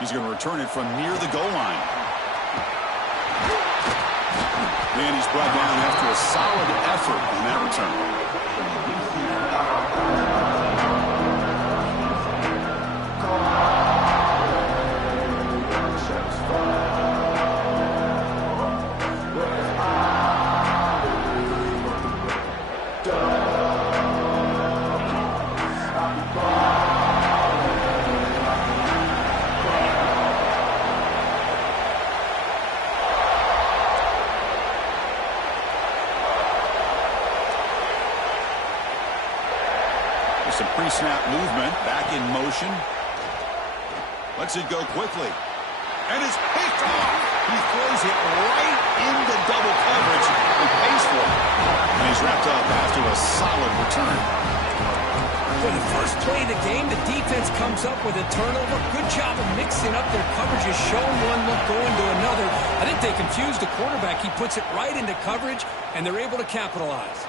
He's going to return it from near the goal line. And he's brought down after a solid effort on that return. Some pre-snap movement, back in motion. Lets it go quickly. And it's picked off. He throws it right into double coverage and pays for it. And he's wrapped up after a solid return. For the first play of the game, the defense comes up with a turnover. Good job of mixing up their coverages, showing one look, going to another. I think they confused the quarterback. He puts it right into coverage, and they're able to capitalize.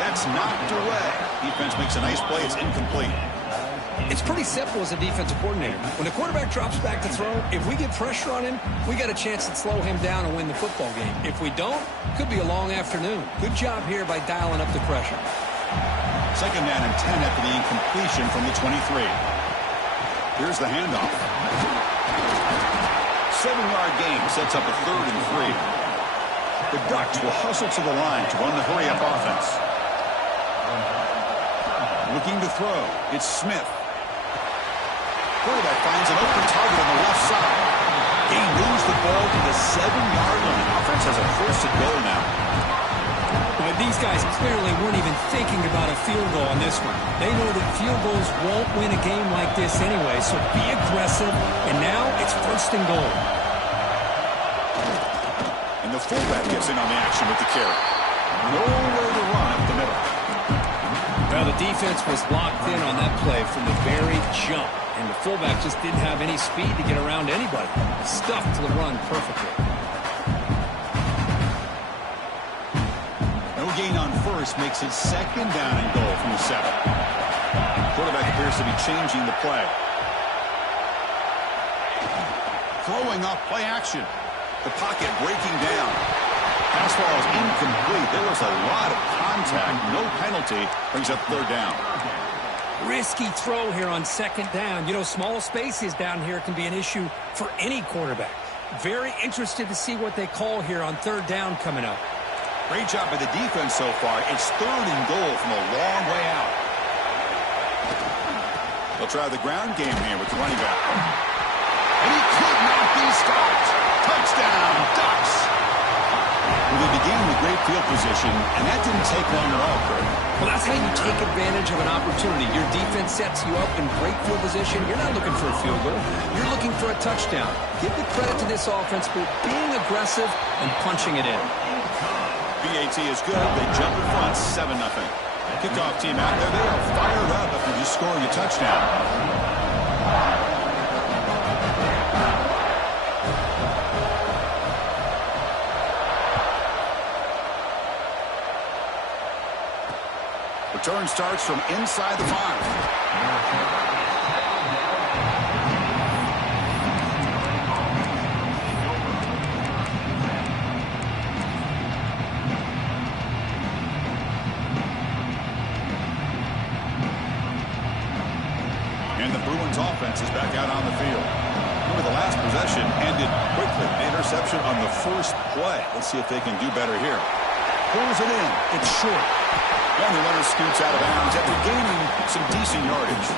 That's knocked away. Defense makes a nice play. It's incomplete. It's pretty simple as a defensive coordinator. When the quarterback drops back to throw, if we get pressure on him, we got a chance to slow him down and win the football game. If we don't, could be a long afternoon. Good job here by dialing up the pressure. Second down and 10 after the incompletion from the 23. Here's the handoff. 7-yard gain sets up a 3rd and 3. The Ducks will hustle to the line to run the hurry-up offense. Looking to throw. It's Smith. Quarterback finds an open target on the left side. He moves the ball to the 7-yard line. Offense has a 1st and goal now. But these guys clearly weren't even thinking about a field goal on this one. They know that field goals won't win a game like this anyway, so be aggressive. And now it's 1st and goal. And the fullback gets in on the action with the carry. Nowhere to run up the middle. Well, the defense was locked in on that play from the very jump, and the fullback just didn't have any speed to get around anybody. Stuffed to the run perfectly. No gain on 1st makes it 2nd down and goal from the 7. Quarterback appears to be changing the play. Throwing off play action. The pocket breaking down. Pass ball is incomplete. There was a lot of contact. No penalty. Brings up 3rd down. Risky throw here on 2nd down. You know, small spaces down here can be an issue for any quarterback. Very interested to see what they call here on 3rd down coming up. Great job by the defense so far. It's 3rd and goal from a long way out. They'll try the ground game here with the running back. And he could not be stopped. Touchdown, Ducks. Well, they began with great field position, and that didn't take long at all, Kurt. Well, that's how you take advantage of an opportunity. Your defense sets you up in great field position. You're not looking for a field goal. You're looking for a touchdown. Give the credit to this offense for being aggressive and punching it in. BAT is good. They jump in front, 7-0. Kickoff team out there. They are fired up after just scoring a touchdown. Return starts from inside the 5. And the Bruins offense is back out on the field. Remember, the last possession ended quickly. An interception on the 1st play. Let's see if they can do better here. Pulls it in. It's short. And the runner scoots out of bounds after gaining some decent yardage.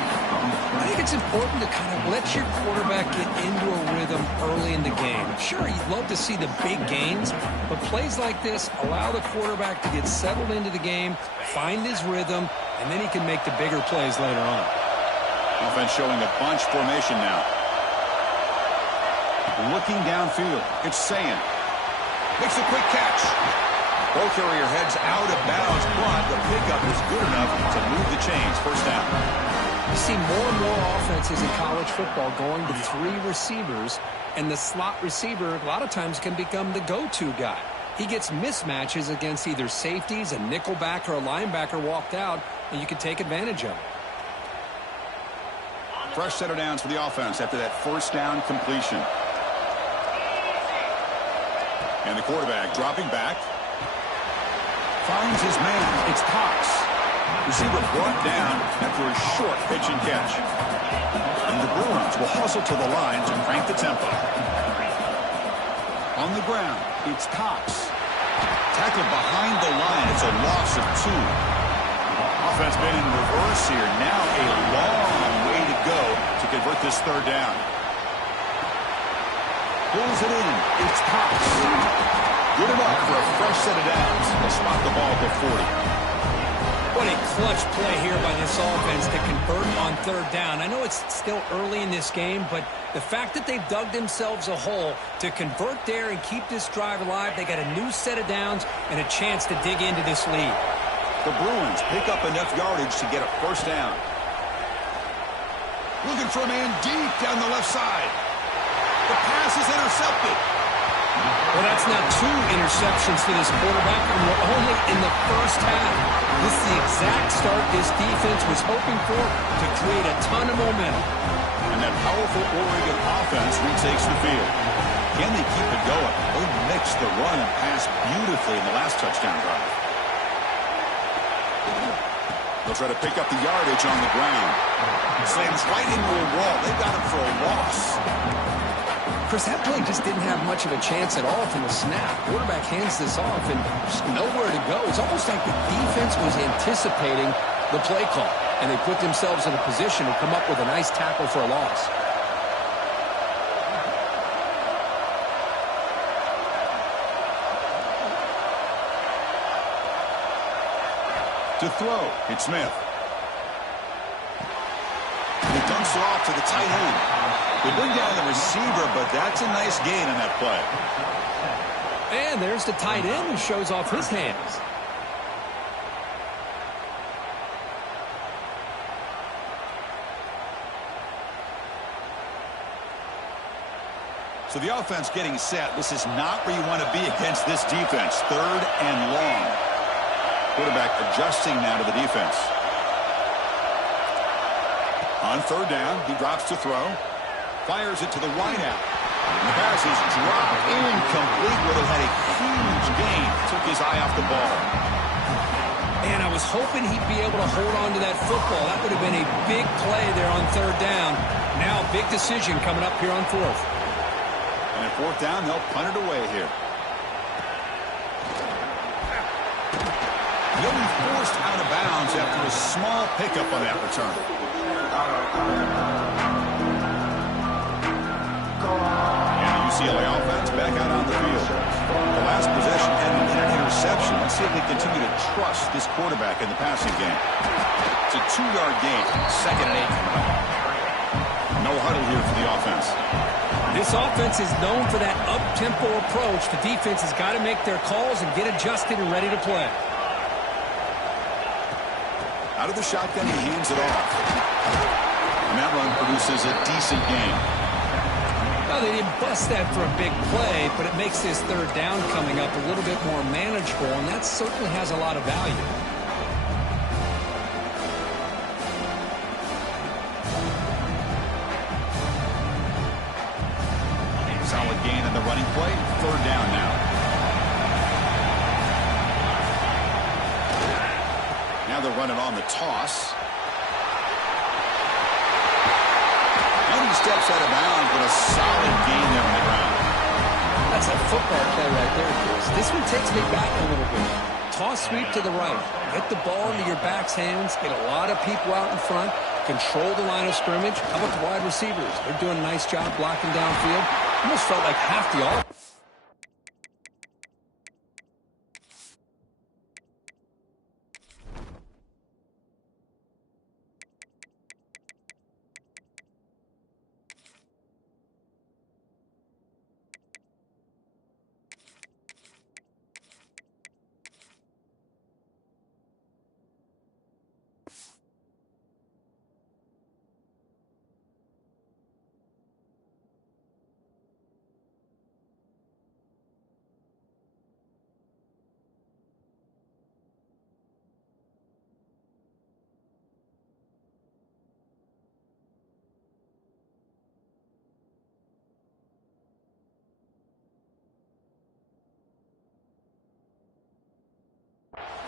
I think it's important to kind of let your quarterback get into a rhythm early in the game. Sure, you'd love to see the big gains, but plays like this allow the quarterback to get settled into the game, find his rhythm, and then he can make the bigger plays later on. Offense showing a bunch formation now. Looking downfield. It's Sayan. Makes a quick catch. Ball carrier heads out of bounds, but the pickup is good enough to move the chains. 1st down. You see more and more offenses in college football going to 3 receivers, and the slot receiver a lot of times can become the go-to guy. He gets mismatches against either safeties, a nickelback, or a linebacker walked out, and you can take advantage of it. Fresh set of downs for the offense after that first down completion. And the quarterback dropping back. Finds his man. It's Cox. Receiver brought down after a short pitch and catch. And the Bruins will hustle to the line to crank the tempo. On the ground, it's Cox. Tackled behind the line. It's a loss of 2. Offense been in reverse here. Now a long way to go to convert this third down. Pulls it in. It's Cox. Good enough for a fresh set of downs. They'll spot the ball at the 40. What a clutch play here by this offense to convert on third down. I know it's still early in this game, but the fact that they've dug themselves a hole to convert there and keep this drive alive, they got a new set of downs and a chance to dig into this lead. The Bruins pick up enough yardage to get a first down. Looking for a man deep down the left side. The pass is intercepted. Well, that's now 2 interceptions for this quarterback, and we're only in the first half. This is the exact start this defense was hoping for to create a ton of momentum. And that powerful Oregon offense retakes the field. Can they keep it going? They mixed the run and pass beautifully in the last touchdown drive. They'll try to pick up the yardage on the ground. Slams right into a wall. They got him for a loss. Chris, that play just didn't have much of a chance at all from the snap. Quarterback hands this off and just nowhere to go. It's almost like the defense was anticipating the play call, and they put themselves in a position to come up with a nice tackle for a loss. To throw, it's Smith. He dumps it off to the tight end. They bring down the receiver, but that's a nice gain on that play. And there's the tight end who shows off his hands. So the offense getting set. This is not where you want to be against this defense. Third and long. Quarterback adjusting now to the defense. On third down, he drops to throw. Fires it to the wideout. And the pass is dropped incomplete. Would have had a huge gain. Took his eye off the ball. And I was hoping he'd be able to hold on to that football. That would have been a big play there on third down. Now a big decision coming up here on fourth. And at fourth down, they'll punt it away here. He'll be forced out of bounds after a small pickup on that return. And the UCLA offense back out on the field. The last possession ended in an interception. Let's see if they continue to trust this quarterback in the passing game. It's a 2-yard gain. 2nd and 8 coming up. No huddle here for the offense. This offense is known for that up-tempo approach. The defense has got to make their calls and get adjusted and ready to play. Out of the shotgun, he hands it off. And that run produces a decent gain. Well, they didn't bust that for a big play, but it makes this third down coming up a little bit more manageable, and that certainly has a lot of value. Solid gain on the running play. Third down now. Now they're running on the toss. And he steps out of bounds with a solid gain there on the ground. That's a football play right there, Chris. This one takes me back a little bit. Toss sweep to the right. Get the ball into your back's hands. Get a lot of people out in front. Control the line of scrimmage. How about the wide receivers? They're doing a nice job blocking downfield. Almost felt like half the offense.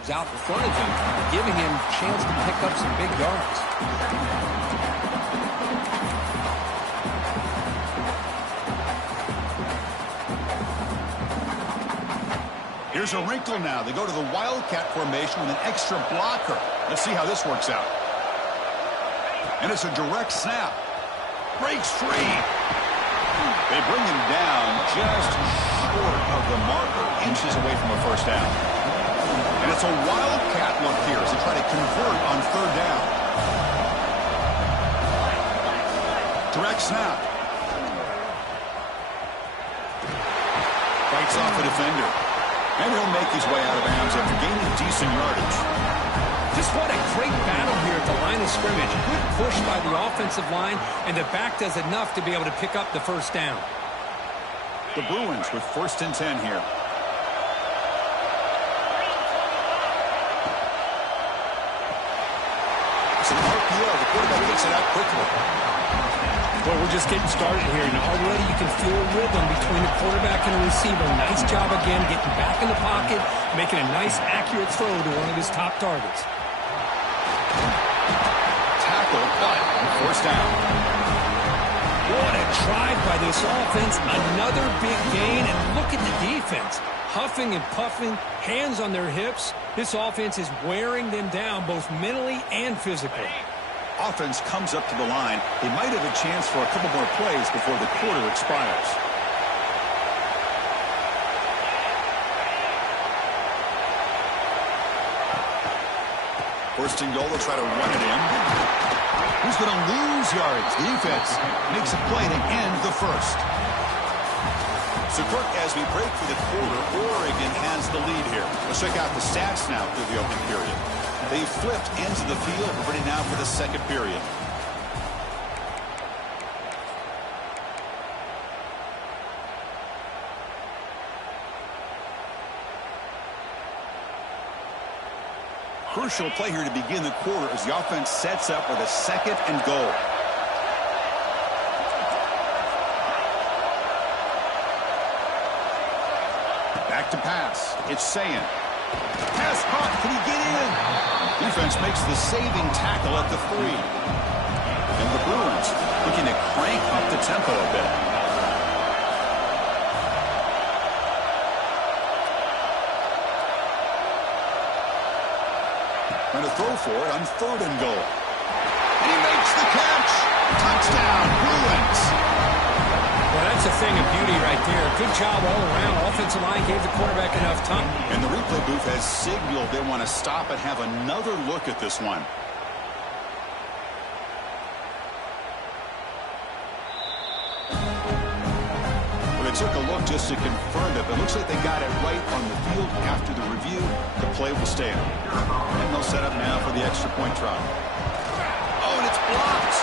is out in front of him, giving him a chance to pick up some big yards. Here's a wrinkle now. They go to the Wildcat formation with an extra blocker. Let's see how this works out. And it's a direct snap. Breaks free. They bring him down just short of the marker, inches away from a first down. And it's a Wildcat look here as they try to convert on third down. Direct snap. Fights off the defender. And he'll make his way out of bounds after gaining decent yardage. Just what a great battle here at the line of scrimmage. Good push by the offensive line, and the back does enough to be able to pick up the first down. The Bruins with 1st and 10 here. It's an RPO. The quarterback takes it out quickly. Well, we're just getting started here, and already you can feel a rhythm between the quarterback and the receiver. Nice job again getting back in the pocket, making a nice, accurate throw to one of his top targets. Tackle, but first down. What a drive by this offense. Another big gain, and look at the defense. Huffing and puffing, hands on their hips. This offense is wearing them down both mentally and physically. Offense comes up to the line. They might have a chance for a couple more plays before the quarter expires. First and goal, they'll try to run it in. Who's going to lose yards? The defense makes a play to end the first. So, Kirk, as we break for the quarter, Oregon has the lead here. Let's check out the stats now through the opening period. They flipped ends of the field, ready now for the second period. Crucial play here to begin the quarter as the offense sets up with a 2nd and goal. Back to pass. It's Sayan. Pass caught. Can he get in? Defense makes the saving tackle at the 3. And the Bruins looking to crank up the tempo a bit. Going to throw for it on 3rd and goal. And he makes the catch. Touchdown, Bruins. Well, that's a thing of beauty right there. Good job all around. Offensive line gave the quarterback enough time. And the replay booth has signaled they want to stop and have another look at this one. Well, they took a look just to confirm it, but it looks like they got it right on the field after the review. The play will stand. And they'll set up now for the extra point try. Oh, and it's blocked.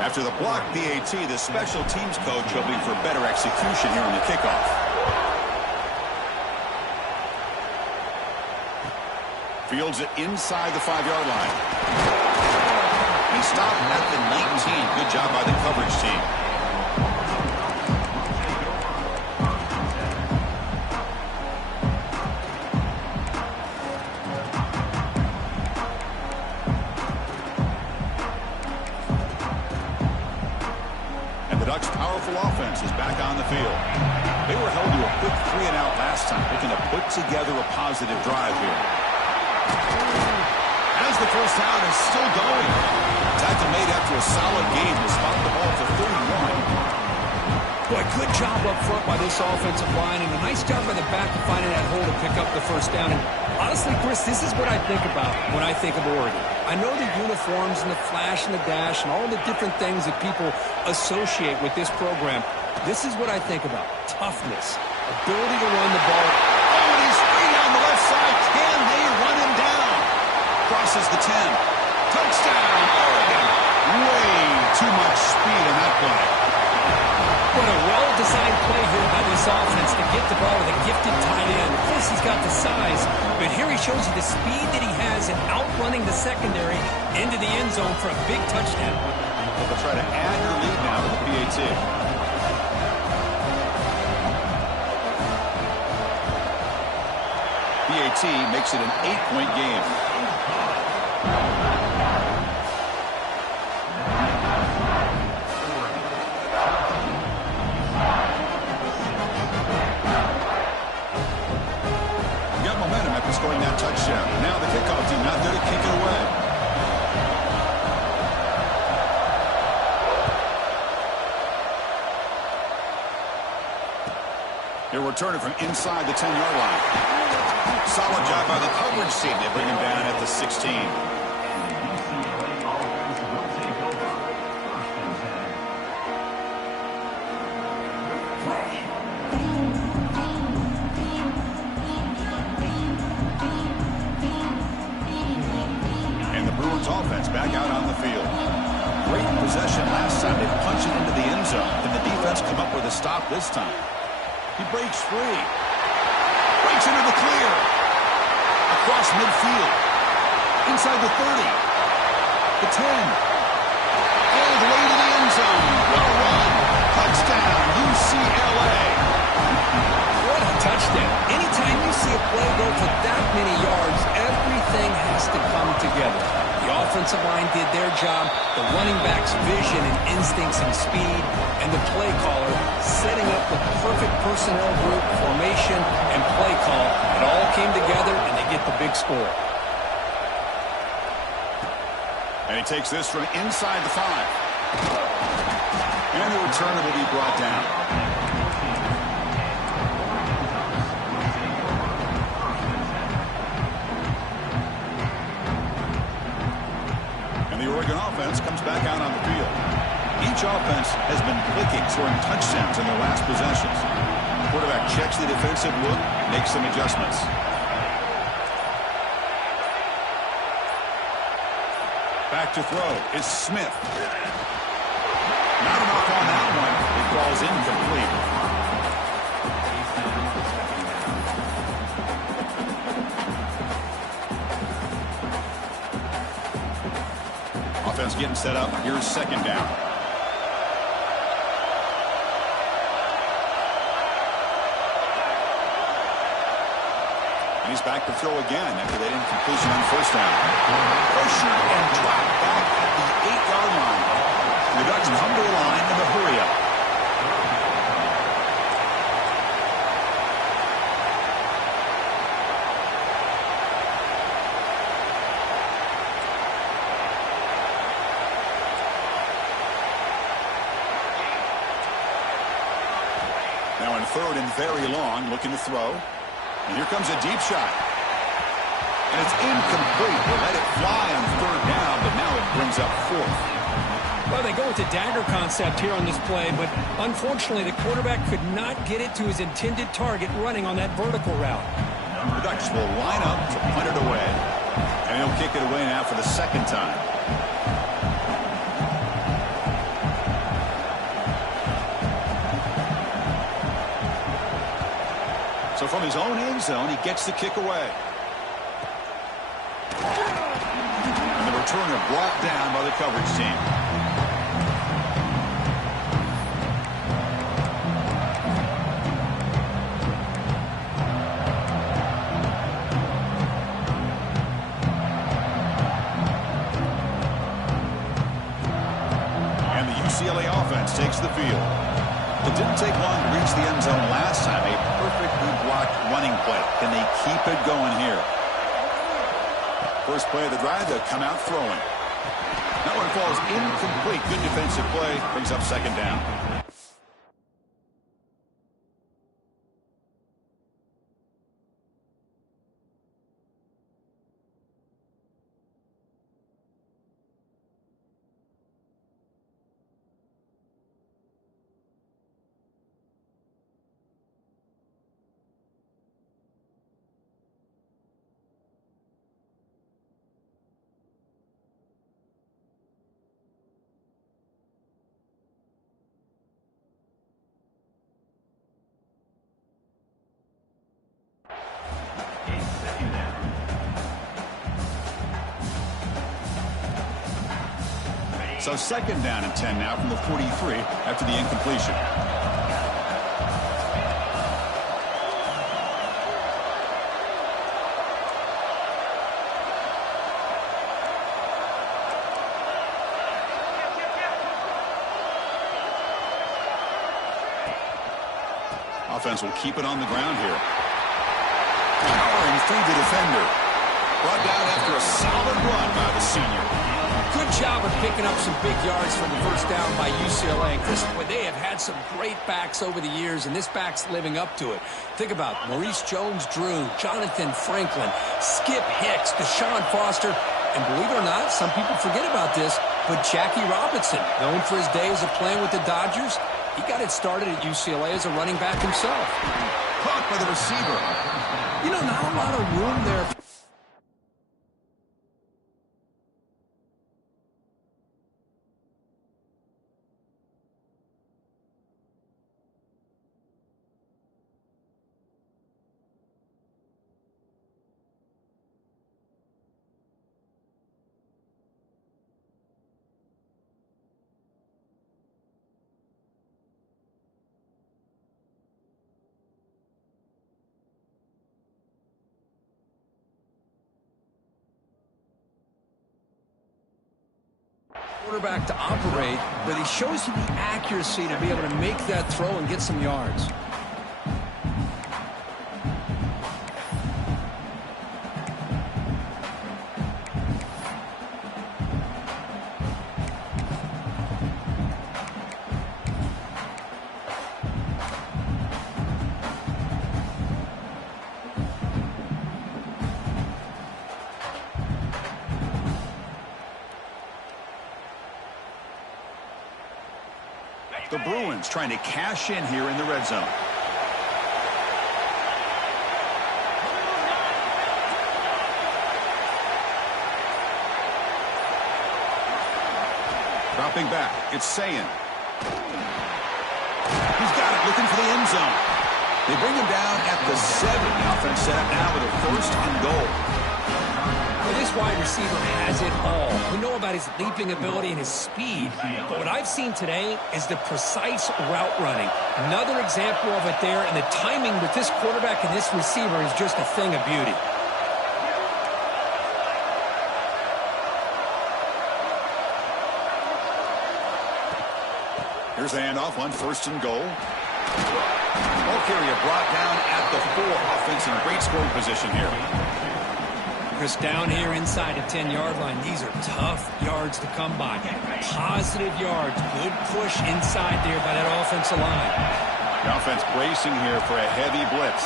After the block PAT, the special teams coach hoping for better execution here on the kickoff. Fields it inside the 5-yard line. He stopped at the 19. Good job by the coverage team. Offense is back on the field. They were held to a quick 3-and-out last time, looking to put together a positive drive here. As the first down is still going. Tackle made after a solid game to spot the ball for 31. Boy, good job up front by this offensive line, and a nice job by the back of finding that hole to pick up the first down. And honestly, Chris, this is what I think about when I think of Oregon. I know the uniforms and the flash and the dash and all the different things that people associate with this program. This is what I think about. Toughness, ability to run the ball. Oh, and he's free down the left side. Can they run him down? Crosses the 10. Touchdown, Oregon. Way too much speed in that play. What a well-designed play here by this offense to get the ball with a gifted tight end. Of course, he's got the size, but here he shows you the speed that he has in outrunning the secondary into the end zone for a big touchdown. They'll try to add your lead now with the PAT. PAT makes it an 8-point game. Got momentum after scoring that touchdown. Now the kickoff team not there to kick it away. He'll return it from inside the 10-yard line. Solid job by the coverage team. They bring him down at the 16. And the Bruins offense back out on the field. Great possession last time. They punched it into the end zone. Can the defense come up with a stop this time? He breaks free. Breaks into the clear. Across midfield. Inside the 30. The 10. All the way to the end zone. Well run. Touchdown, UCLA. What a touchdown. Anytime you see a play go for that many yards, everything has to come together. The offensive line did their job, the running back's vision and instincts and speed, and the play caller setting up the perfect personnel group, formation, and play call. It all came together, and they get the big score. And he takes this from inside the 5. And the returner will be brought down. The Oregon offense comes back out on the field. Each offense has been clicking, scoring touchdowns in their last possessions. The quarterback checks the defensive look, makes some adjustments. Back to throw is Smith. Not enough on that one. It falls incomplete. Offense getting set up. Here's second down. And he's back to throw again after that incompletion on first down. Pressure and drop back at the 8-yard line. The Ducks come to the line in the hurry up. Now in third and very long, looking to throw. And here comes a deep shot. And it's incomplete. They let it fly on third down, but now it brings up fourth. Well, they go with the dagger concept here on this play, but unfortunately the quarterback could not get it to his intended target running on that vertical route. The Ducks will line up to punt it away. And he'll kick it away now for the second time. So from his own end zone, he gets the kick away. And the returner brought down by the coverage team. And the UCLA offense takes the field. It didn't take long to reach the end zone last time. A perfectly blocked running play. Can they keep it going here? First play of the drive, they'll come out throwing. That one falls incomplete. Good defensive play. Brings up second down. So second down and 10 now from the 43 after the incompletion. offense will keep it on the ground here. Powering through the defender. Brought down after a solid run by the senior. Good job of picking up some big yards from the first down by UCLA. Chris, they have had some great backs over the years, and this back's living up to it. Think about Maurice Jones-Drew, Jonathan Franklin, Skip Hicks, Deshaun Foster, and believe it or not, some people forget about this, but Jackie Robinson, known for his days of playing with the Dodgers, he got it started at UCLA as a running back himself. Caught by the receiver. You know, not a lot of room there. Quarterback to operate, but he shows you the accuracy to be able to make that throw and get some yards. The Bruins trying to cash in here in the red zone. Dropping back, it's Sayin. He's got it, looking for the end zone. They bring him down at the 7. The offense set up now with a 1st and goal. Well, this wide receiver has it all. We know about his leaping ability and his speed, but what I've seen today is the precise route running. Another example of it there, and the timing with this quarterback and this receiver is just a thing of beauty. Here's the handoff on 1st and goal. Ball carrier brought down at the 4. Offense in great scoring position here. Chris, down here inside the 10-yard line, these are tough yards to come by. Positive yards, good push inside there by that offensive line. The offense bracing here for a heavy blitz.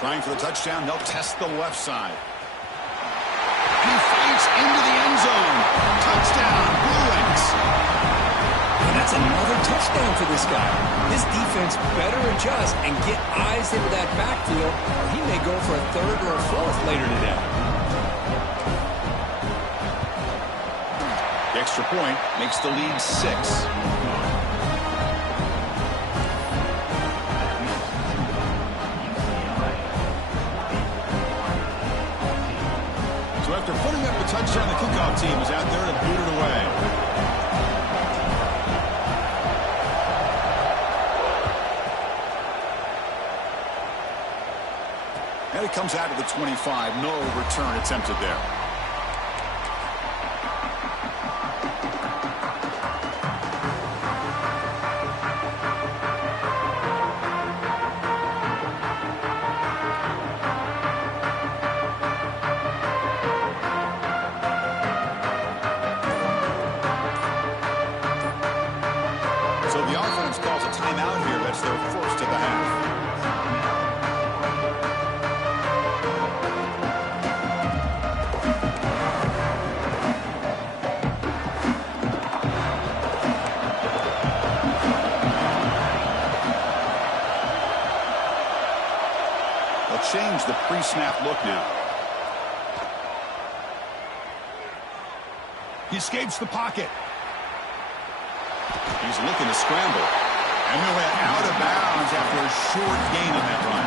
Trying for the touchdown, they'll test the left side. He fights into the end zone. Touchdown, Bruins. And that's another touchdown for this guy. This defense better adjust and get eyes into that backfield, or he may go for a 3rd or a 4th later today. The extra point makes the lead 6. So after putting up a touchdown, the kickoff team is out there to boot it away. And it comes out of the 25. No return attempted there. So the offense calls a timeout here. That's their 1st of the half. Change the pre-snap look now. He escapes the pocket. He's looking to scramble. And he went out of bounds after a short gain on that run.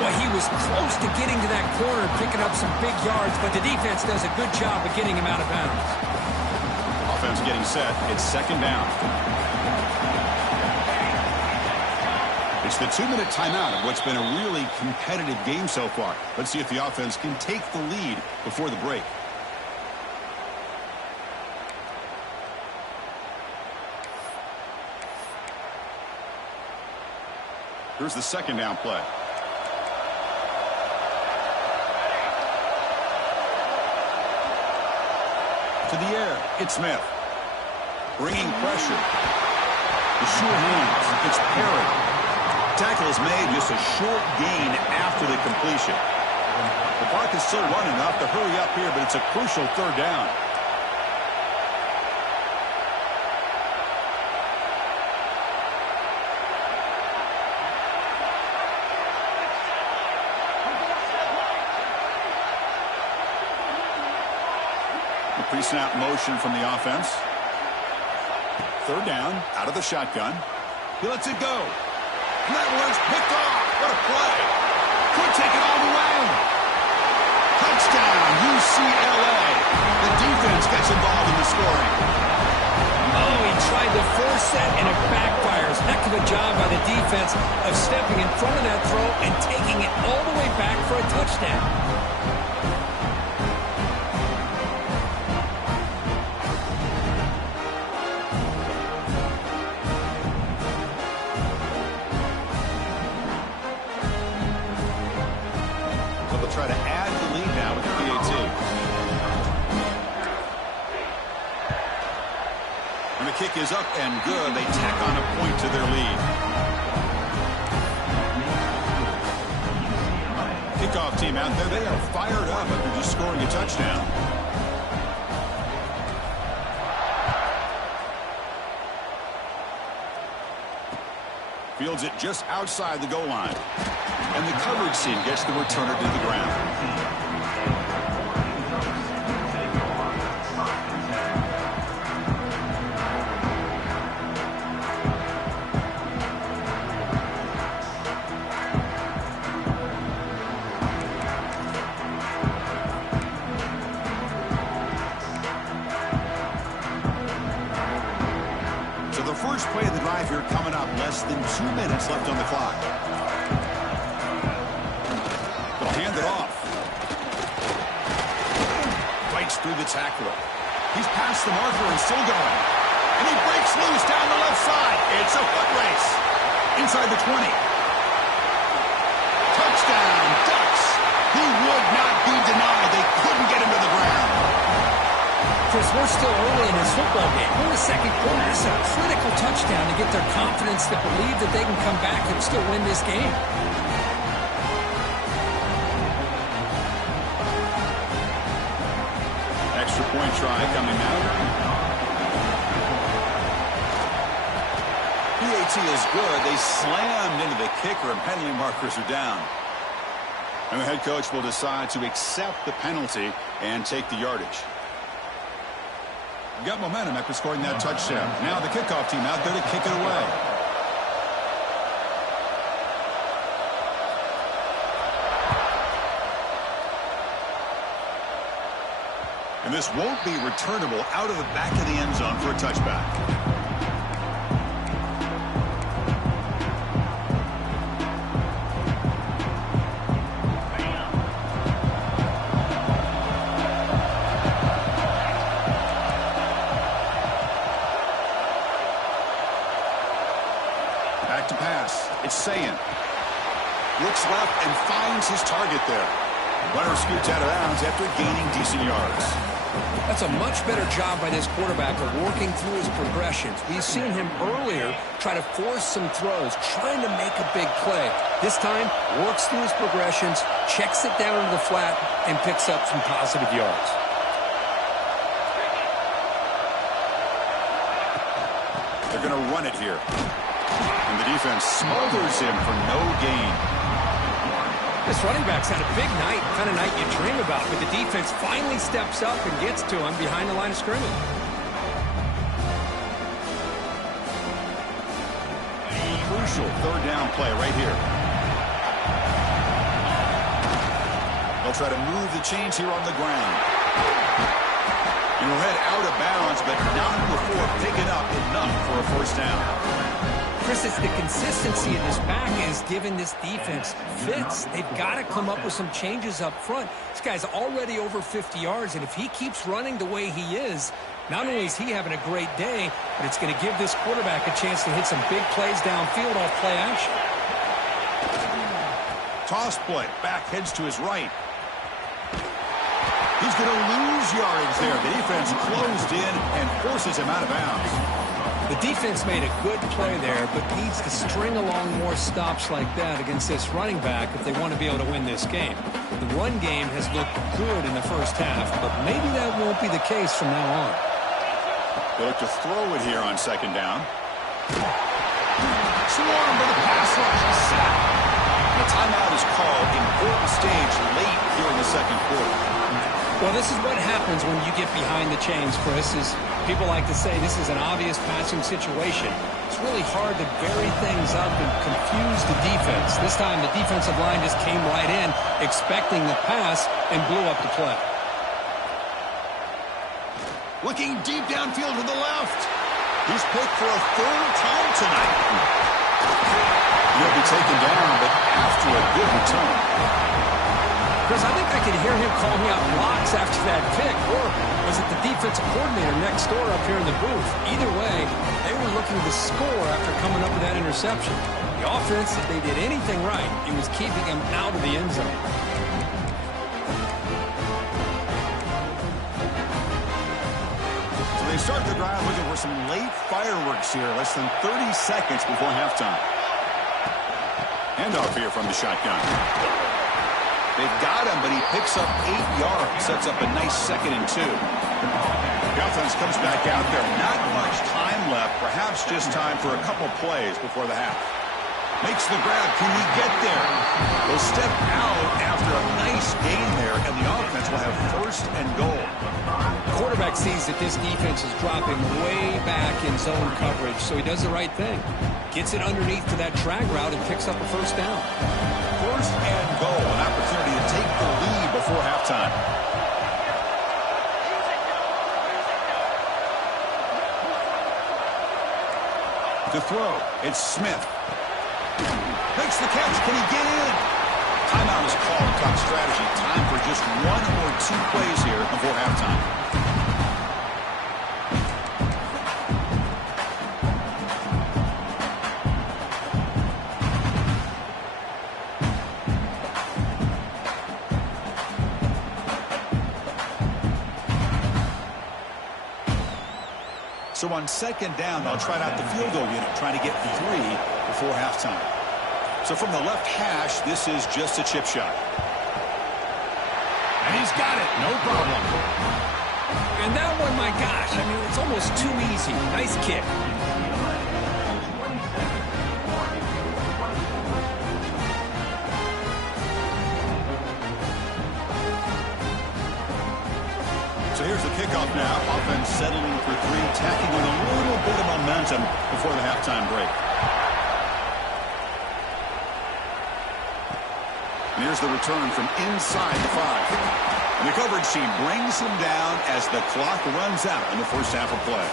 Well, he was close to getting to that corner, picking up some big yards, but the defense does a good job of getting him out of bounds. Offense getting set. It's 2nd down. It's the 2-minute timeout of what's been a really competitive game so far. Let's see if the offense can take the lead before the break. Here's the second down play. To the air, it's Smith. Bringing pressure. The sure hands, it's Perry. Tackle is made, just a short gain after the completion. The clock is still running, enough to hurry up here, but it's a crucial third down. The pre-snap motion from the offense. Third down, out of the shotgun. He lets it go. And that one's picked off. What a play. Could take it all the way. Touchdown, UCLA. The defense gets involved in the scoring. Oh, he tried to force that, and it backfires. Heck of a job by the defense of stepping in front of that throw and taking it all the way back for a touchdown. Try to add the lead now with the PAT. And the kick is up and good. They tack on a point to their lead. Kickoff team out there. They are fired up after just scoring a touchdown. Fields it just outside the goal line. And the coverage team gets the returner to the ground. So the first play of the drive here coming up, less than 2 minutes left on the clock. Hand it off. Fights through the tackler. He's past the marker and still going. And he breaks loose down the left side. It's a foot race. Inside the 20. Touchdown, Ducks. He would not be denied. They couldn't get him to the ground. Chris, we're still early in this football game. We're in the second quarter. This is a critical touchdown to get their confidence to believe that they can come back and still win this game. Extra point try coming out. PAT is good. They slammed into the kicker, and penalty markers are down. And the head coach will decide to accept the penalty and take the yardage. Got momentum after scoring that touchdown. Now the kickoff team out there to kick it away. And this won't be returnable out of the back of the end zone for a touchback. Back to pass. It's Sayin. Looks left and finds his target there. Runner scoots out of bounds after gaining decent yards. That's a much better job by this quarterback of working through his progressions. We've seen him earlier try to force some throws, trying to make a big play. This time, works through his progressions, checks it down to the flat, and picks up some positive yards. They're going to run it here. And the defense smothers him for no gain. This running back's had a big night, kind of night you dream about, but the defense finally steps up and gets to him behind the line of scrimmage. Crucial third down play right here. They'll try to move the chains here on the ground. And we'll head out of bounds, but not before picking up enough for a first down. Chris, it's the consistency of this back is giving this defense fits. They've got to come up with some changes up front. This guy's already over 50 yards, and if he keeps running the way he is, not only is he having a great day, but it's going to give this quarterback a chance to hit some big plays downfield off play action. Toss play. Back heads to his right. He's going to lose yardage there. The defense closed in and forces him out of bounds. The defense made a good play there, but needs to string along more stops like that against this running back if they want to be able to win this game. The run game has looked good in the first half, but maybe that won't be the case from now on. They look to throw it here on second down. Swarmed by the pass rush. He's sacked. The timeout is called. Important stage late here in the second quarter. Well, this is what happens when you get behind the chains, Chris. Is people like to say this is an obvious passing situation. It's really hard to vary things up and confuse the defense. This time the defensive line just came right in, expecting the pass, and blew up the play. Looking deep downfield to the left. He's picked for a third time tonight. He'll be taken down, but after a good return. Chris, I think I could hear him calling out blocks after that pick, or was it the defensive coordinator next door up here in the booth? Either way, they were looking to score after coming up with that interception. The offense, if they did anything right, it was keeping him out of the end zone. So they start the drive looking for some late fireworks here, less than 30 seconds before halftime. Handoff here from the shotgun. They've got him, but he picks up 8 yards. Sets up a nice 2nd and 2. The offense comes back out there. Not much time left. Perhaps just time for a couple plays before the half. Makes the grab. Can he get there? He'll step out after a nice gain there, and the offense will have 1st and goal. The quarterback sees that this defense is dropping way back in zone coverage, so he does the right thing. Gets it underneath to that drag route and picks up a 1st down. 1st and goal, an opportunity to take the lead before halftime. To throw, it's Smith. Makes the catch. Can he get in? Timeout is called. Top strategy. Time for just 1 or 2 plays here before halftime. So on 2nd down, they'll try out the field goal unit, trying to get 3 before halftime. So from the left hash, this is just a chip shot. And he's got it, no problem. And that one, my gosh, I mean, it's almost too easy. Nice kick. So here's the kickoff now. Offense settling for 3, tacking on a little bit of momentum before the halftime break. And here's the return from inside the 5. And the coverage team brings him down as the clock runs out in the first half of play.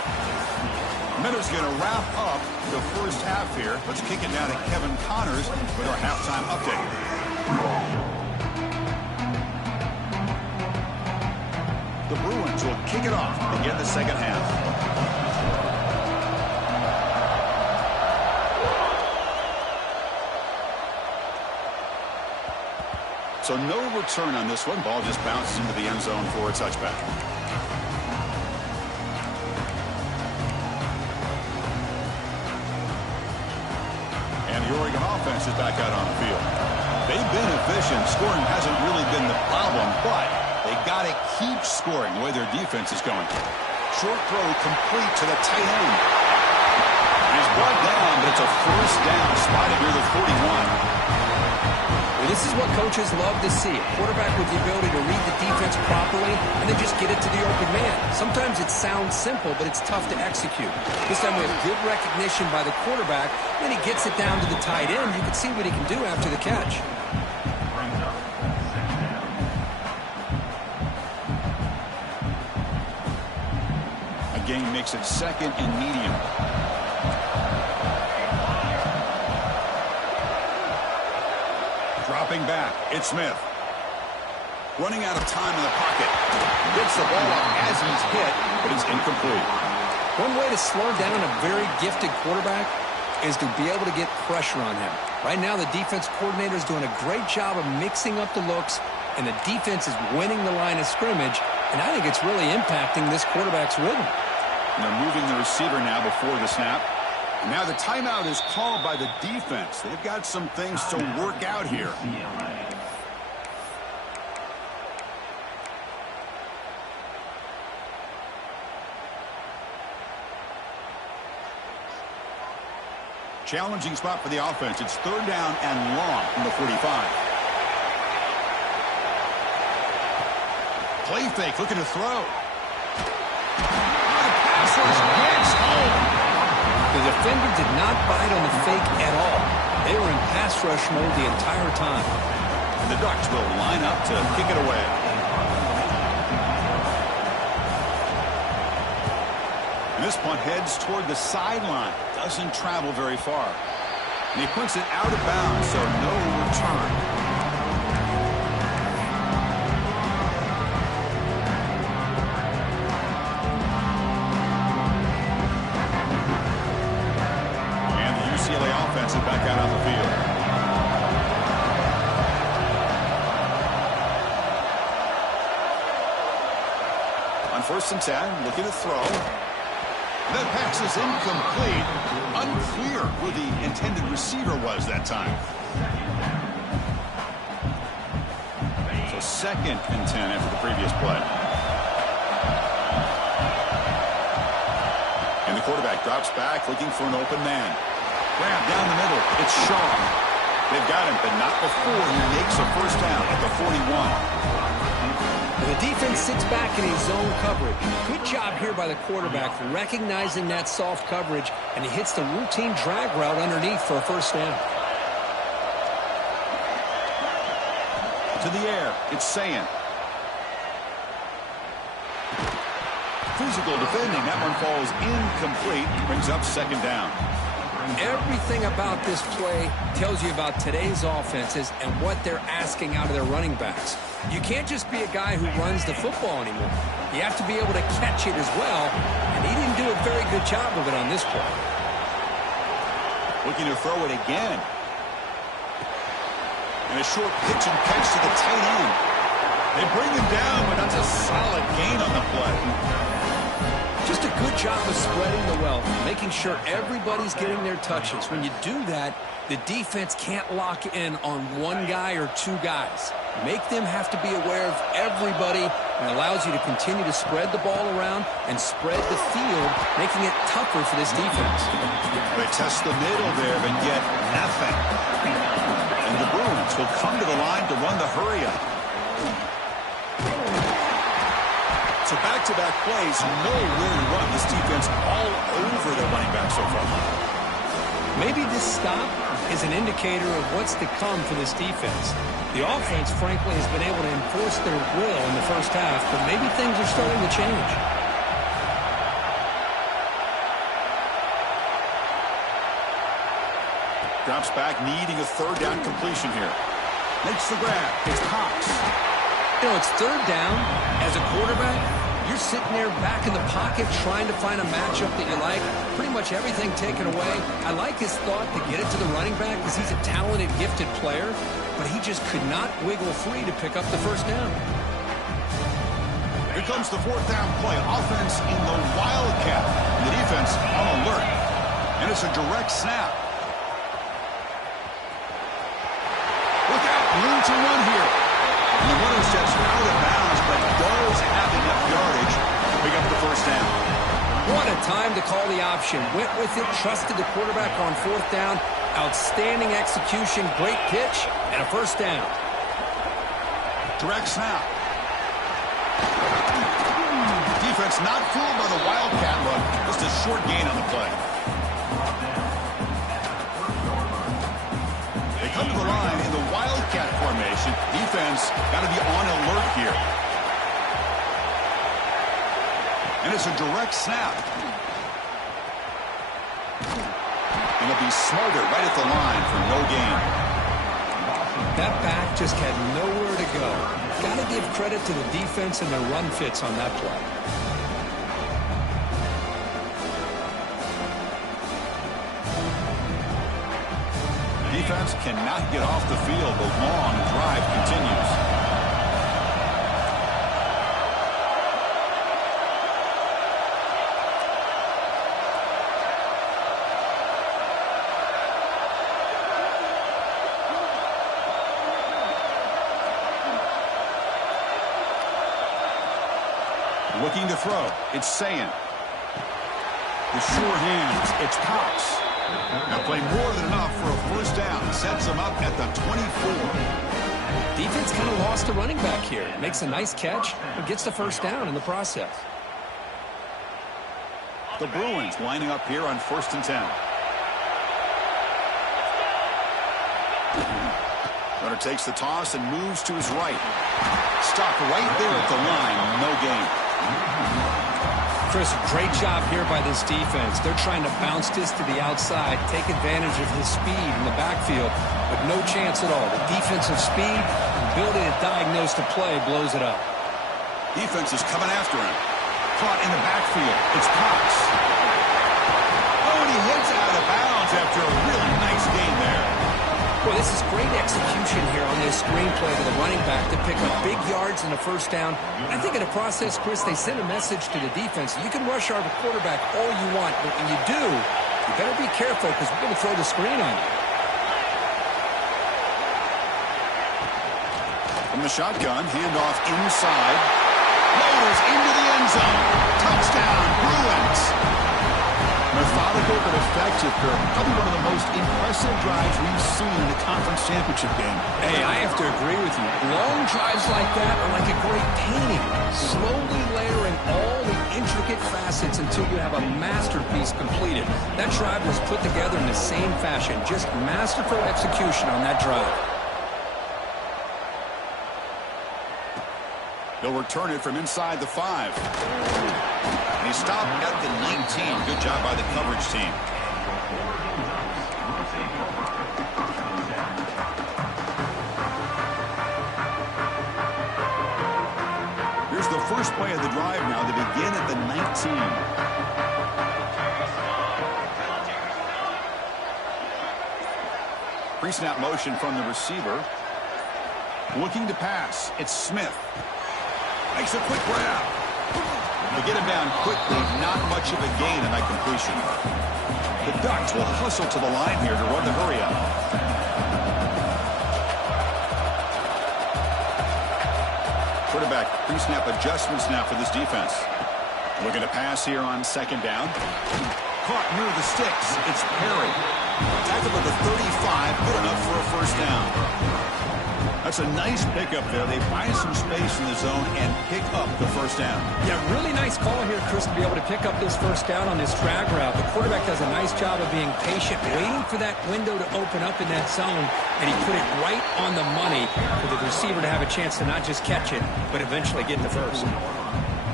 Minutes going to wrap up the first half here. Let's kick it down to Kevin Connors with our halftime update. The Bruins will kick it off to begin the second half. So no return on this one. Ball just bounces into the end zone for a touchback. And the Oregon offense is back out on the field. They've been efficient. Scoring hasn't really been the problem, but they got to keep scoring the way their defense is going. Short throw complete to the tight end. He's brought down, but it's a 1st down, spotted near the 41. Well, this is what coaches love to see. A quarterback with the ability to read the defense properly and then just get it to the open man. Sometimes it sounds simple, but it's tough to execute. This time we have good recognition by the quarterback. Then he gets it down to the tight end. You can see what he can do after the catch. Gain makes it 2nd and medium. Dropping back, it's Smith. Running out of time in the pocket. Gets the ball up as he's hit, but it's incomplete. One way to slow down a very gifted quarterback is to be able to get pressure on him. Right now, the defense coordinator is doing a great job of mixing up the looks, and the defense is winning the line of scrimmage, and I think it's really impacting this quarterback's rhythm. And they're moving the receiver now before the snap. And now the timeout is called by the defense. They've got some things to work out here. Challenging spot for the offense. It's 3rd down and long from the 45. Play fake, looking to throw. The pass rush gets home. The defender did not bite on the fake at all. They were in pass rush mode the entire time. And the Ducks will line up to kick it away. And this punt heads toward the sideline. Doesn't travel very far. And he puts it out of bounds, so no return. And the UCLA offense is back out on the field. On 1st and 10, looking to throw. That pass is incomplete. Unclear who the intended receiver was that time. So 2nd and 10 after the previous play. And the quarterback drops back looking for an open man. Grab down the middle. It's Shaw. They've got him, but not before he makes a 1st down at the 41. The defense sits back in his zone coverage. Good job here by the quarterback recognizing that soft coverage, and he hits the routine drag route underneath for a 1st down. To the air, it's Sayin. Physical defending, that one falls incomplete, brings up 2nd down. Everything about this play tells you about today's offenses and what they're asking out of their running backs. You can't just be a guy who runs the football anymore. You have to be able to catch it as well, and he didn't do a very good job of it on this play. Looking to throw it again. And a short pitch and catch to the tight end. They bring him down, but that's a solid gain on the play. Just a good job of spreading the wealth, making sure everybody's getting their touches. When you do that, the defense can't lock in on one guy or 2 guys. Make them have to be aware of everybody, and allows you to continue to spread the ball around and spread the field, making it tougher for this defense. They test the middle there, but yet nothing. And the Bruins will come to the line to run the hurry-up. So back-to-back plays, nowhere to run. This defense all over the running back so far. Maybe this stop is an indicator of what's to come for this defense. The offense, frankly, has been able to enforce their will in the 1st half, but maybe things are starting to change. Drops back, needing a 3rd down completion here. Makes the grab. It's Cox. You know, it's 3rd down. As a quarterback, you're sitting there back in the pocket trying to find a matchup that you like. Pretty much everything taken away. I like his thought to get it to the running back because he's a talented, gifted player, but he just could not wiggle free to pick up the 1st down. Here comes the 4th down play. Offense in the Wildcat. The defense on alert. And it's a direct snap. Look out. Room to run here. And the runner steps out of bounds, but does have enough yardage to pick up the 1st down. What a time to call the option. Went with it, trusted the quarterback on 4th down. Outstanding execution, great pitch, and a 1st down. Direct snap. Defense not fooled by the Wildcat run. Just a short gain on the play. They come to the line in the Wildcat formation. Defense got to be on alert here. And it's a direct snap. And they'll be smarter right at the line for no gain. That back just had nowhere to go. Got to give credit to the defense and their run fits on that play. defense cannot get off the field. The long drive continues. Looking to throw. It's Sayin. The sure hands. It's Cox. Now play more than enough for a first down. Sets him up at the 24. Defense kind of lost a running back here. Makes a nice catch, but gets the first down in the process. The Bruins lining up here on 1st and 10. Runner takes the toss and moves to his right. Stopped right there at the line. No gain. Chris, great job here by this defense. They're trying to bounce this to the outside, take advantage of his speed in the backfield, but no chance at all. The defensive speed, ability to diagnose the play, blows it up. Defense is coming after him. Caught in the backfield. It's Cox. Oh, and he hits out of bounds after a really nice gain there. Well, this is great execution here on this screenplay to the running back to pick up big yards in the first down. I think in the process, Chris, they send a message to the defense. You can rush our quarterback all you want, but when you do, you better be careful because we're going to throw the screen on you. From the shotgun, handoff inside. Loaders into the end zone. Touchdown, Bruins. Methodical but effective, Kirk. Probably one of the most impressive drives we've seen in a conference championship game. Hey, I have to agree with you. Long drives like that are like a great painting. Slowly layering all the intricate facets until you have a masterpiece completed. That drive was put together in the same fashion. Just masterful execution on that drive. They'll return it from inside the 5. And he stopped at the 19. Good job by the coverage team. Here's the first play of the drive now. They begin at the 19. Pre-snap motion from the receiver. Looking to pass. It's Smith. Makes a quick grab. They get him down quickly. Not much of a gain in that completion. The Ducks will hustle to the line here to run the hurry up. Quarterback pre-snap adjustments now for this defense. Looking to pass here on 2nd down. Caught near the sticks. It's Perry. Tackled at the 35. Good enough for a first down. That's a nice pickup there. They find some space in the zone and pick up the first down. Yeah, really nice call here, Chris, to be able to pick up this first down on this drag route. The quarterback does a nice job of being patient, waiting for that window to open up in that zone, and he put it right on the money for the receiver to have a chance to not just catch it, but eventually get the first.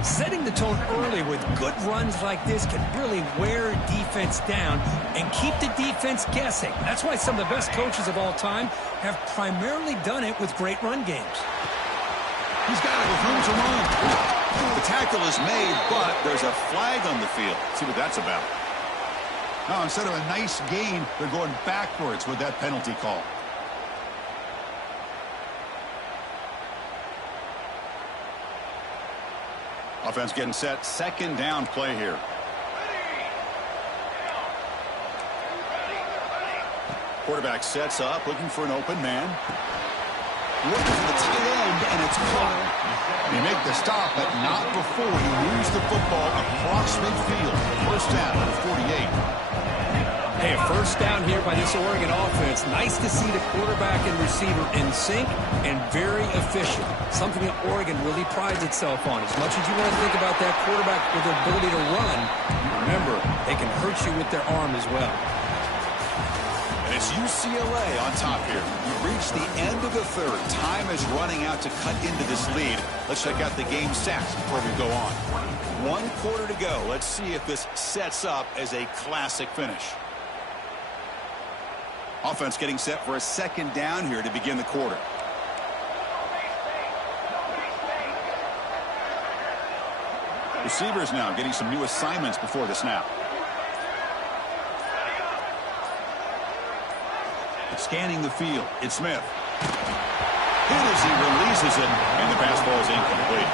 Setting the tone early with good runs like this can really wear defense down and keep the defense guessing. That's why some of the best coaches of all time have primarily done it with great run games. He's got it with room to run. The tackle is made, but there's a flag on the field. See what that's about. Now, instead of a nice gain, they're going backwards with that penalty call. Offense getting set. 2nd down play here. Quarterback sets up, looking for an open man. Looking for the tight end, and it's caught. They make the stop, but not before he moves the football across midfield. First down at 48. Hey, a first down here by this Oregon offense. Nice to see the quarterback and receiver in sync and very efficient. Something that Oregon really prides itself on. As much as you want to think about that quarterback with the ability to run, remember, they can hurt you with their arm as well. And it's UCLA on top here. We've reached the end of the 3rd. Time is running out to cut into this lead. Let's check out the game stats before we go on. 1 quarter to go. Let's see if this sets up as a classic finish. Offense getting set for a 2nd down here to begin the quarter. Receivers now getting some new assignments before the snap. Scanning the field, it's Smith. Hit as he releases it, and the pass ball is incomplete.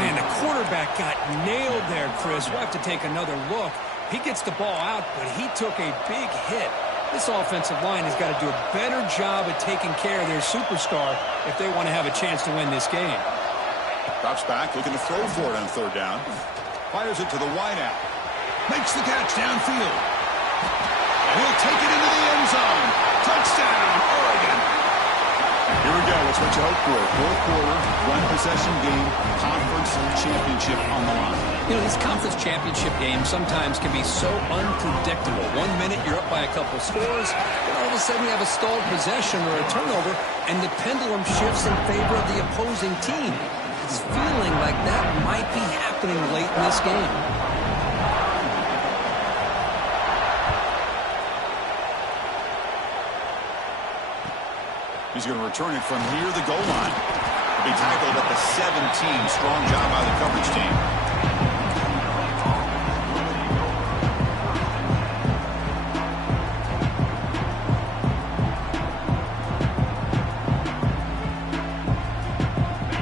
Man, the quarterback got nailed there, Chris. We'll have to take another look. He gets the ball out, but he took a big hit. This offensive line has got to do a better job at taking care of their superstar if they want to have a chance to win this game. Drops back, looking to throw for it on third down. Fires it to the wideout. Makes the catch downfield. And he'll take it into the end zone. Touchdown, Oregon. Here we go. It's what you hope for. Fourth quarter, one-possession game, conference championship on the line. You know, these conference championship games sometimes can be so unpredictable. 1 minute you're up by a couple scores, then all of a sudden you have a stalled possession or a turnover, and the pendulum shifts in favor of the opposing team. It's feeling like that might be happening late in this game. He's going to return it from near the goal line. He'll be tackled at the 17. Strong job by the coverage team.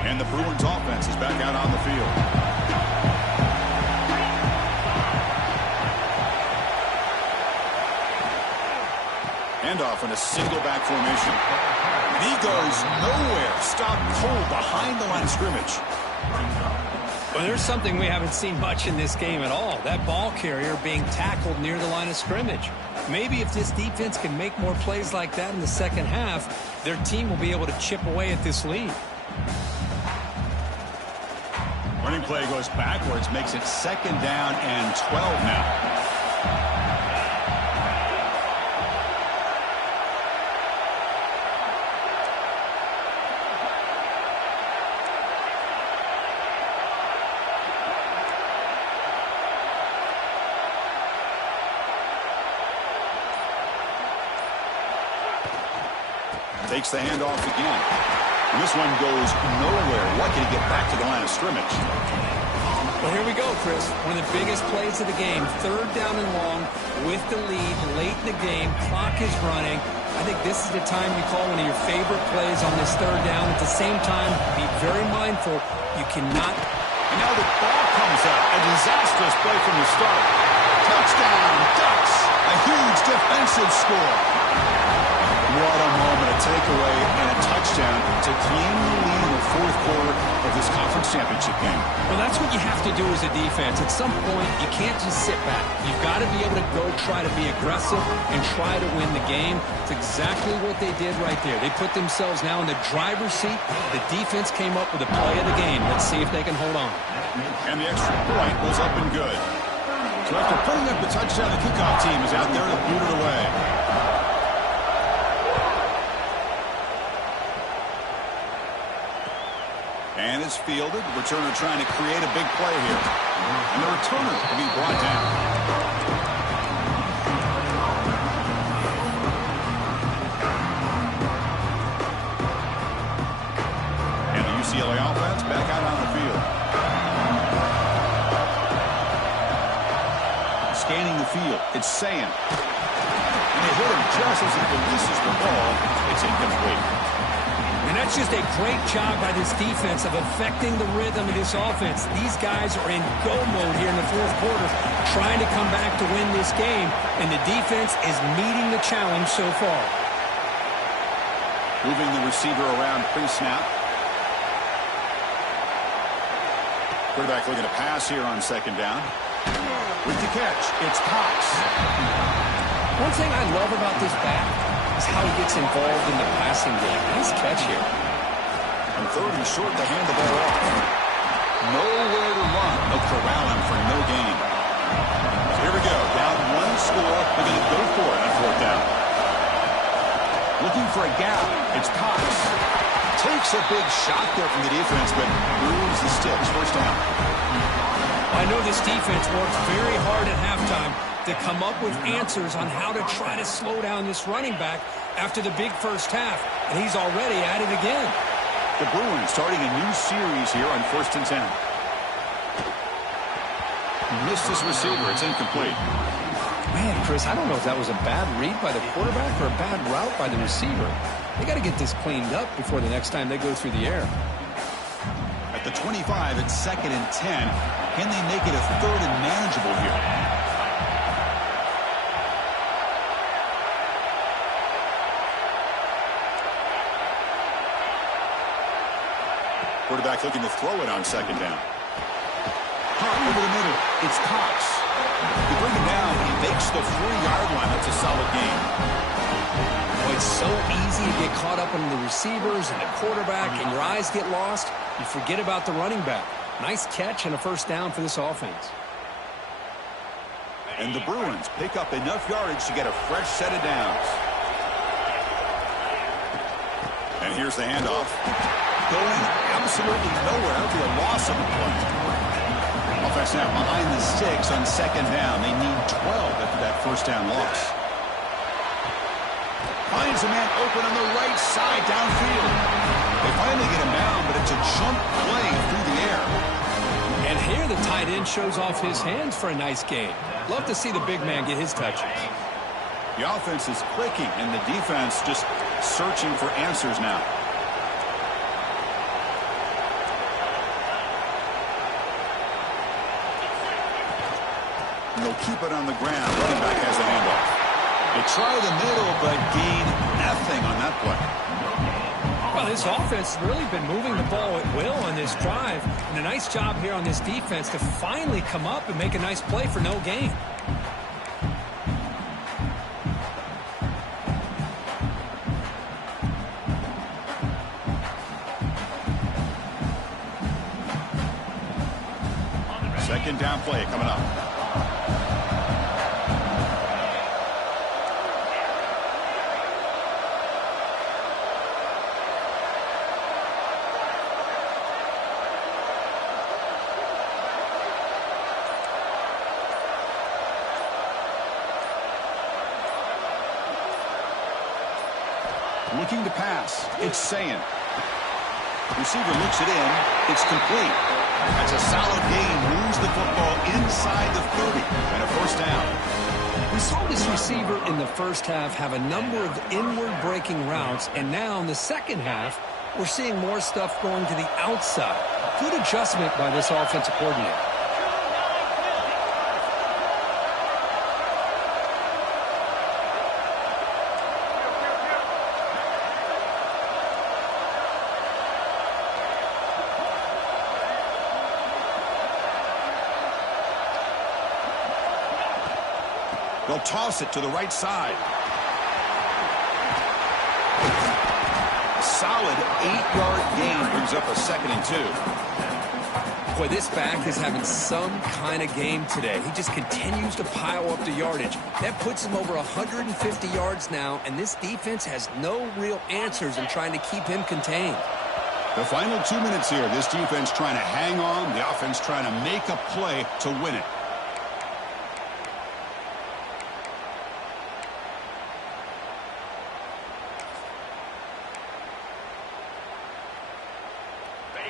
And the Bruins offense is back out on the field. Handoff in a single back formation. And he goes nowhere. Stopped cold behind the line of scrimmage. Well, there's something we haven't seen much in this game at all. That ball carrier being tackled near the line of scrimmage. Maybe if this defense can make more plays like that in the second half, their team will be able to chip away at this lead. Running play goes backwards, makes it 2nd down and 12 now. Takes the handoff again. And this one goes nowhere. Lucky to get back to the line of scrimmage. Well, here we go, Chris. One of the biggest plays of the game. 3rd down and long with the lead late in the game. Clock is running. I think this is the time you call one of your favorite plays on this 3rd down. At the same time, be very mindful. You cannot. And now the ball comes up. A disastrous play from the start. Touchdown, Ducks. A huge defensive score. What a moment, a takeaway, and a touchdown to claim the lead in the 4th quarter of this conference championship game. Well, that's what you have to do as a defense. At some point, you can't just sit back. You've got to be able to go try to be aggressive and try to win the game. It's exactly what they did right there. They put themselves now in the driver's seat. The defense came up with a play of the game. Let's see if they can hold on. And the extra point was up and good. So after putting up the touchdown, the kickoff team is out there to boot it away. And it's fielded. The returner trying to create a big play here. And the returner will be brought down. And the UCLA offense back out on the field. Scanning the field. It's Sam. And they hit him just as he releases the ball. It's incomplete. And that's just a great job by this defense of affecting the rhythm of this offense. These guys are in go mode here in the 4th quarter, trying to come back to win this game, and the defense is meeting the challenge so far. Moving the receiver around pre-snap. Quarterback looking to pass here on 2nd down. With the catch, it's Cox. One thing I love about this back is how he gets involved in the passing game. Nice catch here. On 3rd and short to hand the ball off. Nowhere to run. They'll corral him for no gain. So here we go. Down 1 score. They're going to go for it on 4th down. Looking for a gap. It's Cox. Takes a big shot there from the defense, but moves the sticks. 1st down. I know this defense works very hard at halftime to come up with answers on how to try to slow down this running back after the big 1st half, and he's already at it again. The Bruins starting a new series here on 1st and 10. Missed his receiver. It's incomplete. Man, Chris, I don't know if that was a bad read by the quarterback or a bad route by the receiver. They got to get this cleaned up before the next time they go through the air. At the 25, it's 2nd and 10. Can they make it a 3rd and manageable here? Quarterback looking to throw it on 2nd down. Hot over the middle. It's Cox. They bring him down. He makes the 3-yard line. That's a solid gain. Well, it's so easy to get caught up in the receivers and the quarterback, and your eyes get lost. You forget about the running back. Nice catch and a 1st down for this offense. And the Bruins pick up enough yardage to get a fresh set of downs. And here's the handoff. Going absolutely nowhere. That'll be a loss of a play. Offense now behind the 6 on 2nd down. They need 12 after that 1st down loss. Finds a man open on the right side downfield. They finally get him down, but it's a jump play through the air. And here the tight end shows off his hands for a nice gain. Love to see the big man get his touches. The offense is clicking, and the defense just searching for answers now. And they'll keep it on the ground. Running back has the handoff. They try the middle, but gain nothing on that play. Well, this offense has really been moving the ball at will on this drive. And a nice job here on this defense to finally come up and make a nice play for no gain. Second down play coming up. Looking to pass. It's Sayin. Receiver looks it in. It's complete. That's a solid gain. Moves the football inside the 30 and a 1st down. We saw this receiver in the 1st half have a number of inward breaking routes, and now in the 2nd half, we're seeing more stuff going to the outside. Good adjustment by this offensive coordinator. They'll toss it to the right side. Solid 8-yard gain brings up a 2nd and 2. Boy, this back is having some kind of game today. He just continues to pile up the yardage. That puts him over 150 yards now, and this defense has no real answers in trying to keep him contained. The final 2 minutes here. This defense trying to hang on. The offense trying to make a play to win it.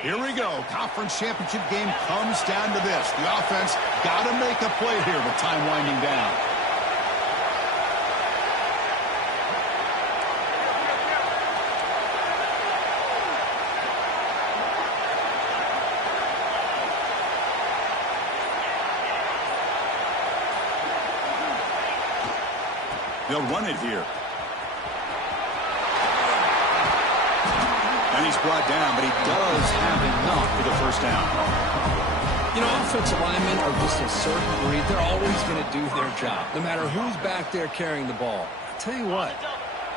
Here we go. Conference championship game comes down to this. The offense got to make a play here with time winding down. They'll run it here. And he's brought down, but he does have enough for the 1st down. You know, offensive linemen are just a certain breed. They're always going to do their job, no matter who's back there carrying the ball. I'll tell you what,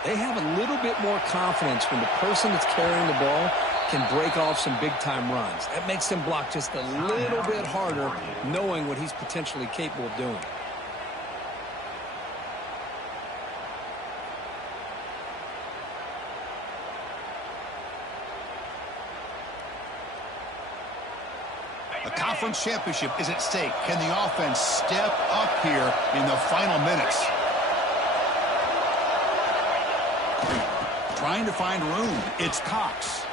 they have a little bit more confidence when the person that's carrying the ball can break off some big-time runs. That makes them block just a little bit harder, knowing what he's potentially capable of doing. A conference championship is at stake. Can the offense step up here in the final minutes? Trying to find room. It's Cox.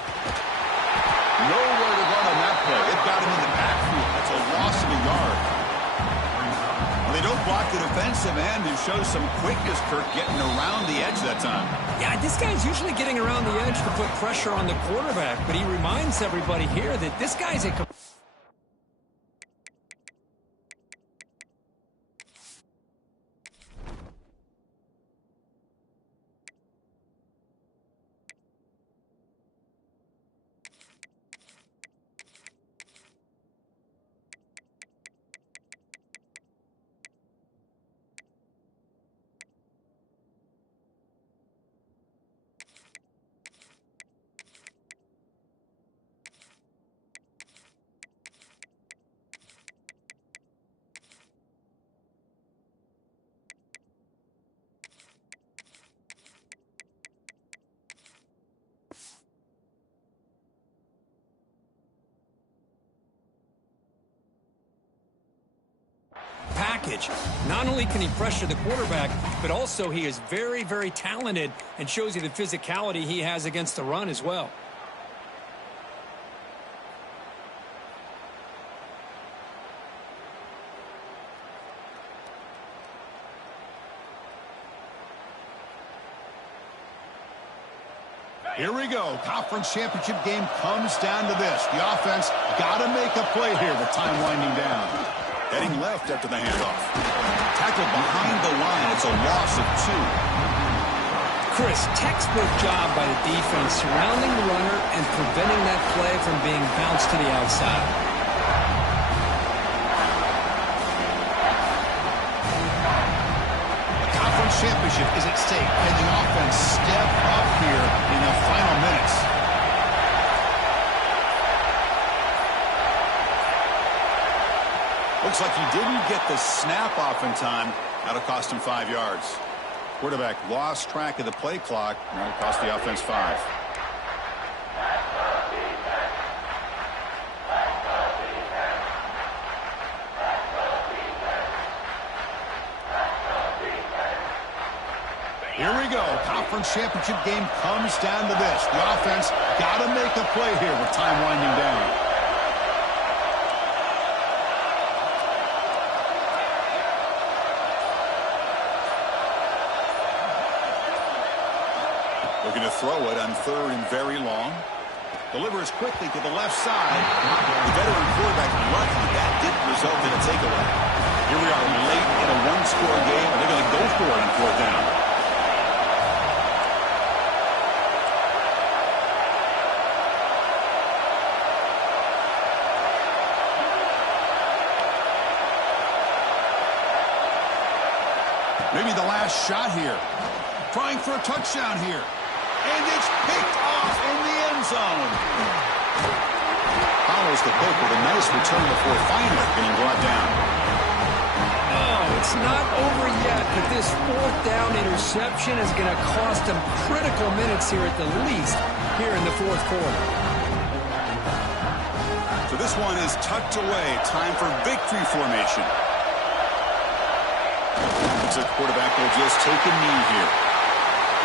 Nowhere to run on that play. It got him in the backfield. That's a loss of a yard. Well, they don't block the defensive end and show some quickness, Kirk, getting around the edge that time. Yeah, this guy's usually getting around the edge to put pressure on the quarterback, but he reminds everybody here that this guy's a... package. Not only can he pressure the quarterback, but also he is very, very talented and shows you the physicality he has against the run as well. Here we go. Conference championship game comes down to this. The offense got to make a play here with time winding down. Heading left after the handoff. Tackled behind the line. It's a loss of 2. Chris, textbook job by the defense surrounding the runner and preventing that play from being bounced to the outside. Championship is at stake. Can the offense step up here in the final minutes? Looks like he didn't get the snap off in time. That'll cost him 5 yards. Quarterback lost track of the play clock. That'll cost the offense 5. Here we go. Conference championship game comes down to this. The offense got to make a play here with time winding down. Looking to throw it on 3rd and very long. Delivers quickly to the left side. The veteran quarterback lucky that didn't result in a takeaway. Here we are late in a one-score game, and they're going to go for it on 4th down. Maybe the last shot here. Trying for a touchdown here. And it's picked off in the end zone. Follows the pick with a nice return before finally getting brought down. Oh, it's not over yet, but this 4th down interception is going to cost him critical minutes here at the least here in the 4th quarter. So this one is tucked away. Time for victory formation. The quarterback will just take a knee here.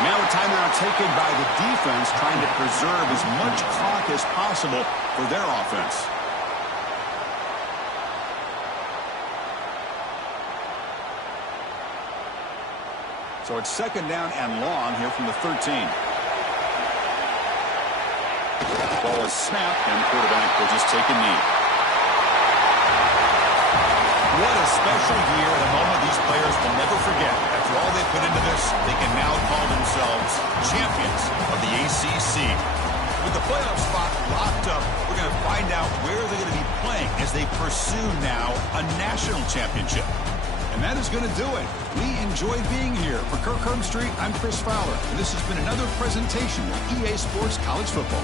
Now a timeout taken by the defense, trying to preserve as much clock as possible for their offense. So it's 2nd down and long here from the 13. Ball is snapped, and the quarterback will just take a knee. What a special year, and a moment these players will never forget. After all they put into this, they can now call themselves champions of the ACC. With the playoff spot locked up, we're going to find out where they're going to be playing as they pursue now a national championship. And that is going to do it. We enjoyed being here. For Kirk Herbstreit, I'm Chris Fowler, and this has been another presentation of EA Sports College Football.